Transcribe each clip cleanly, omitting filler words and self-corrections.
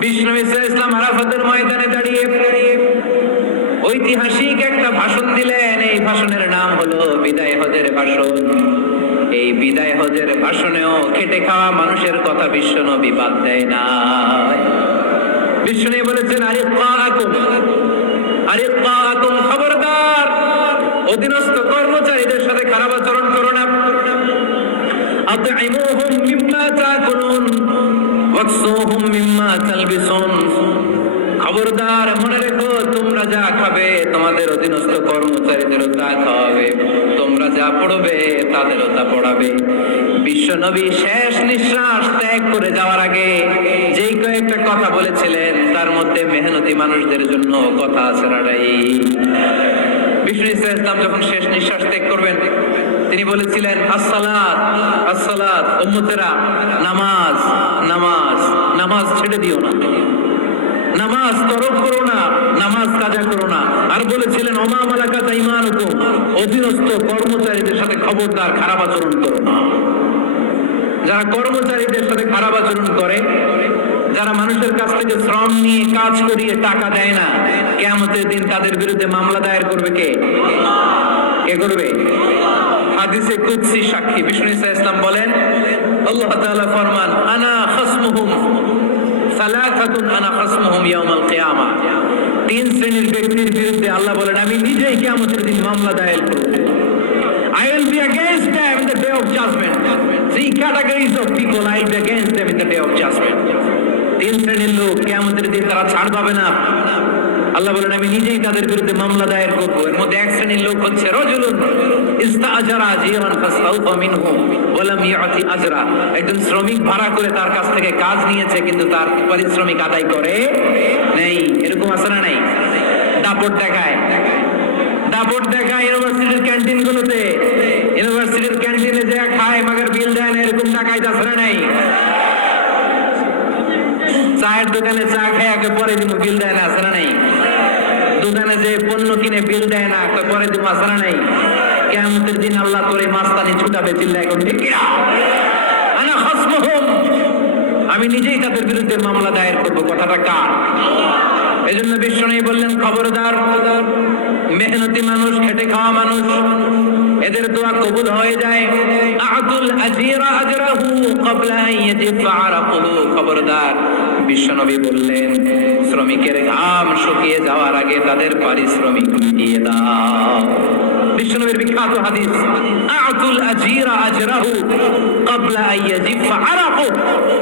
বিষ্ণু ইসলাম আরাফাতের ময়দানে দাঁড়িয়ে ঐতিহাসিক একটা ভাষণ দিলেন। এই ভাষণের নাম হলো বিদায় হজের ভাষণ। এই বিদায় হজের ভাষণেও খেটে খাওয়া মানুষের কথা বিশ্বনবী বাদ দেয় না। বিষ্ণু বলেছেন, আরিক্কাকুম, খবরদার, অধীনস্থ কর্মচারীদের সাথে খারাপ আচরণ করো না। আতঈমুহুম মিম্মা তাকুলুন ওয়াকসুহুম মিম্মা তালবিসুন, খবরদার, মনে রেখো, তোমরা যা খাবে তোমাদের অধীনস্থ কর্মচারীদেরও তা খাওয়াবে, তোমরা যা পড়বে তাদেরও তা পড়াবে। বিশ্বনবী শেষ নিঃশ্বাস ত্যাগ করে যাওয়ার আগে যেই কয়েকটা কথা বলেছিলেন তার মধ্যে মেহনতি মানুষদের জন্য কথা আছে না নাই? বিষ্ণু ইসলাম যখন শেষ নিঃশ্বাস ত্যাগ করবেন তিনি বলেছিলেন, আসসালাত আসসালাত, উম্মতেরা, নামাজ নামাজ নামাজ ছেড়ে দিও না, নামাজ তরক করো না, নামাজ কাজা করো না। আর বলেছিলেন, ওমা মালাকাত আইমানুকুম, অধীনস্থ কর্মচারীদের সাথে খবরদার খারাপ আচরণ করো না। যারা কর্মচারীদের সাথে খারাপ আচরণ করে, যারা মানুষের কাছ থেকে শ্রম নিয়ে কাজ করিয়ে টাকা দেয় না, কিয়ামতের দিন তাদের বিরুদ্ধে মামলা দায়ের করবে কে? কে করবে? হাদিসে কুদসি সাক্ষী বিষ্ণু ইসলাম বলেন, আল্লাহ তাআলা ফরমান, আনা খাসমুহুম সালাসাতুন আনা খাসমুহুম ইয়াউমাল কিয়ামা। তিন শ্রেণীর ব্যক্তির বিরুদ্ধে আল্লাহ বলেন, আমি নিজেই কিয়ামতের দিন মামলা দায়ের করব। I will be against them in the day of judgment. Three categories of people I will be against them in the day of judgment. তিন শ্রেণীর লোক কিয়ামতের দিন তারা ছাড় পাবে না। আল্লাহ বলেন, আমি নিজেই তাদের বিরুদ্ধে মামলা দায়ের করব। এর মধ্যে এক শ্রেণীর লোক হচ্ছে রাজুলুন ইস্তাআজারা জিরান ফাসতাউফা মিনহু ওয়া লাম ইয়াতি আজরা। একজন শ্রমিক ভাড়া করে তার কাছ থেকে কাজ নিয়েছে কিন্তু তার পারিশ্রমিক আদায় করে নেই। এরকম আছে না নাই? দাপট দেখায়, দাপট দেখায় ইউনিভার্সিটির ক্যান্টিনগুলোতে। ইউনিভার্সিটির ক্যান্টিনে যে খায় মাগার বিল দেয় না, এরকম টাকায় আছে না নাই? চায়ের দোকানে চা খায় আগে পরে দিব, বিল দেয় না, আছে না নাই? দোকানে যে পণ্য কিনে বিল দেয় না, পরে দিব, আছে না নাই? কিয়ামতের দিন আল্লাহ করে মাস্তানি ছুটাবে, চিল্লা এখন ঠিক না? আনা খাসমুহুম, আমি নিজেই তাদের বিরুদ্ধে মামলা দায়ের করব। কথাটা কার? এজন্য বিশ্বনবী বললেন, খবরদার, মেহনতি মানুষ, খেটে খাওয়া মানুষ, এদের দোয়া কবুল হয়ে যায়। আতুল আজিরা আজরাহু ক্বাবলা আন ইয়াজিফা আরাকুহু, খবরদার, বিশ্বনবী বললেন, শ্রমিকের ঘাম শুকিয়ে যাওয়ার আগে তাদের পারিশ্রমিক দিয়ে দাও। বিশ্বনবীর বিখ্যাত হাদিস, আতুল আজিরা আজরাহু ক্বাবলা আন ইয়াজিফা আরাকুহু,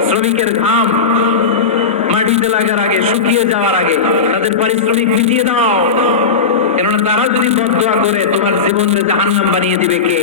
শ্রমিকের ঘাম মাটিতে লাগার আগে, শুকিয়ে যাওয়ার আগে তাদের পারিশ্রমিক মিটিয়ে দাও। কেননা তারা যদি বদদোয়া করে তোমার জীবনকে জাহান্নাম বানিয়ে দিবে কে?